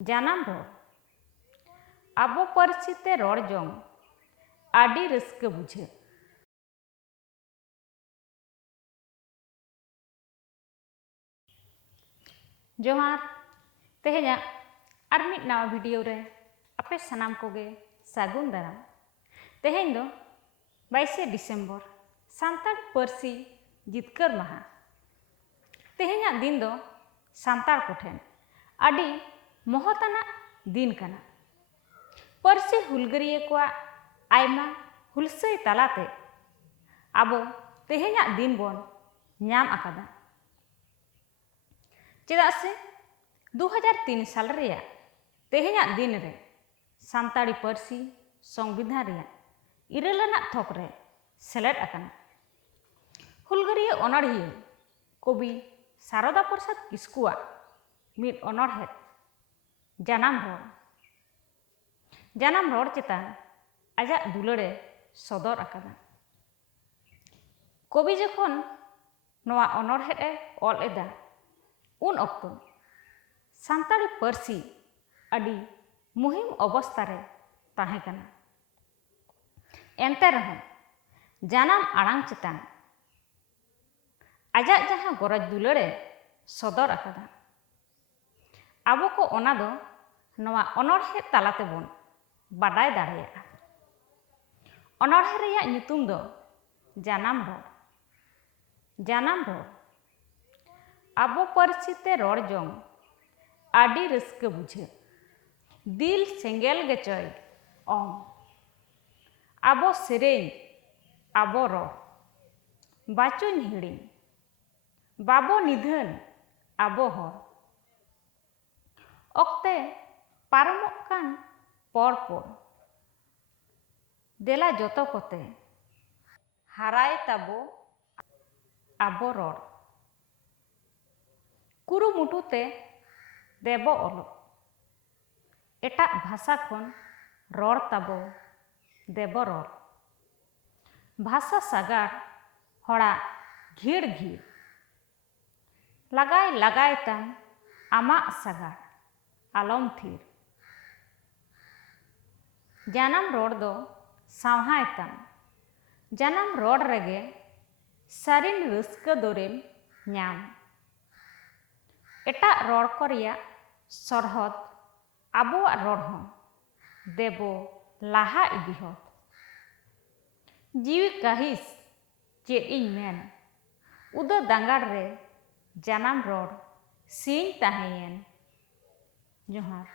ᱡᱟᱱᱟᱢ ᱨᱚᱲ ᱟᱵᱚ ᱯᱟᱹᱨᱥᱤ ᱛᱮ ᱨᱚᱲ ᱡᱚᱝ ᱟᱹᱰᱤ ᱨᱟᱹᱥᱠᱟᱹ ᱵᱩᱡᱷᱟᱹᱜ। ᱡᱚᱦᱟᱨ, ᱛᱮᱦᱮᱧᱟᱜ ᱟᱨ ᱢᱤᱫ ᱱᱟᱣᱟ ᱵᱷᱤᱰᱤᱭᱳ ᱨᱮ ᱟᱯᱮ ᱥᱟᱱᱟᱢ ᱠᱚᱜᱮ ᱥᱟᱹᱜᱩᱱ ᱫᱟᱨᱟᱢ। ᱛᱮᱦᱮᱧ ᱫᱚ 22 ᱰᱤᱥᱮᱢᱵᱚᱨ ᱥᱟᱱᱛᱟᱲ ᱯᱟᱹᱨᱥᱤ ᱡᱤᱛᱠᱟᱹᱨ ᱢᱟᱦᱟ। ᱛᱮᱦᱮᱧᱟᱜ ᱫᱤᱱ ᱫᱚ ᱥᱟᱱᱛᱟᱲ ᱠᱚᱴᱷᱮᱱ ᱟᱹᱰᱤ ᱢᱚᱦᱚᱛᱟᱱᱟᱜ ᱫᱤᱱ ᱠᱟᱱᱟ। ᱯᱟᱹᱨᱥᱤ ᱦᱩᱞᱜᱟᱹᱨᱤᱭᱟᱹ ᱠᱚᱣᱟᱜ ᱟᱭᱢᱟ ᱦᱩᱞᱥᱟᱹᱭ ᱛᱟᱞᱟᱛᱮ ᱟᱵᱚ ᱛᱮᱦᱮᱧᱟᱜ ᱫᱤᱱ ᱵᱚᱱ ᱧᱟᱢ ᱟᱠᱟᱫᱟ। ᱪᱮᱫᱟᱜ ᱥᱮ 2003 ᱥᱟᱞ ᱨᱮᱭᱟᱜ ᱛᱮᱦᱮᱧᱟᱜ ᱫᱤᱱ ᱨᱮ ᱥᱟᱱᱛᱟᱲᱤ ᱯᱟᱹᱨᱥᱤ ᱥᱚᱝᱵᱤᱫᱷᱟᱱ ᱨᱮᱭᱟᱜ 9 ᱟᱱᱟᱜ ᱛᱷᱚᱠ ᱨᱮ ᱥᱮᱞᱮᱫ ᱟᱠᱟᱱᱟ। ᱦᱩᱞᱜᱟᱹᱨᱤᱭᱟᱹ ᱚᱱᱚᱬᱦᱤᱭᱟᱹ ᱠᱚᱵᱤ ᱥᱟᱨᱚᱫᱟ ᱯᱨᱚᱥᱟᱫᱽ ᱠᱤᱥᱠᱩᱣᱟᱜ ᱢᱤᱫ ᱚᱱᱚᱬᱦᱮ ᱡᱟᱱᱟᱢ ᱨᱚᱲ ᱪᱮᱛᱟᱱ ᱟᱡᱟᱜ ᱫᱩᱞᱟᱹᱲᱮ ᱥᱚᱫᱚᱨ ᱟᱠᱟᱫᱟ। ᱠᱚᱵᱤ ᱡᱚᱠᱷᱚᱱ ᱱᱚᱣᱟ ᱚᱱᱚᱬᱦᱮ ᱮ ᱚᱞ ᱮᱫᱟ उन ऑक्टो सानताड़ी पार्सी अड़ी मुहिम अवस्था रे ताहे कना। एंते रहो जानाम आड़ांग चेतान आजाक जहां गरज दुलारे सदर आकादा आबो को ओना दो नवा अनोढ़े तालाते बोन बाडाय दाड़ेया। अनोढ़े रेया ᱧᱩᱛᱩᱢ दो जानाम रोड़ आबो पार्सी ते रोड़ जोंग आडी रस्के बुझे दिल सेंगेल गेचोय ओंग आबो सेरेñ आबो रोड़ बाचुन हिड़िñ बाबो निधन आबो हर ओक्ते पारमोग कान पर देला जतो कोते हाराय ताबो आबो रोड़ कुरुमुटुते देबो ओलो एटाक भाषा खन रोड़ ताबो देबो रोड़ भाषा सागार हड़ा घिड़ लगाय ताम आमाक सागार आलम थीर जानाम रोड़ दो सावहाय ताम जानाम रोड़ रेगे सारिन रस्का दोरेम ᱧᱟᱢ। एटा रोड़ को रिया सरहद आबोआ रोड़ हों देबो लाहा इदिहो जीवी काहिस चेद इन मेन उदो दांगाड़ रे जानाम रोड़ सीन ताहेयेन। जोहार।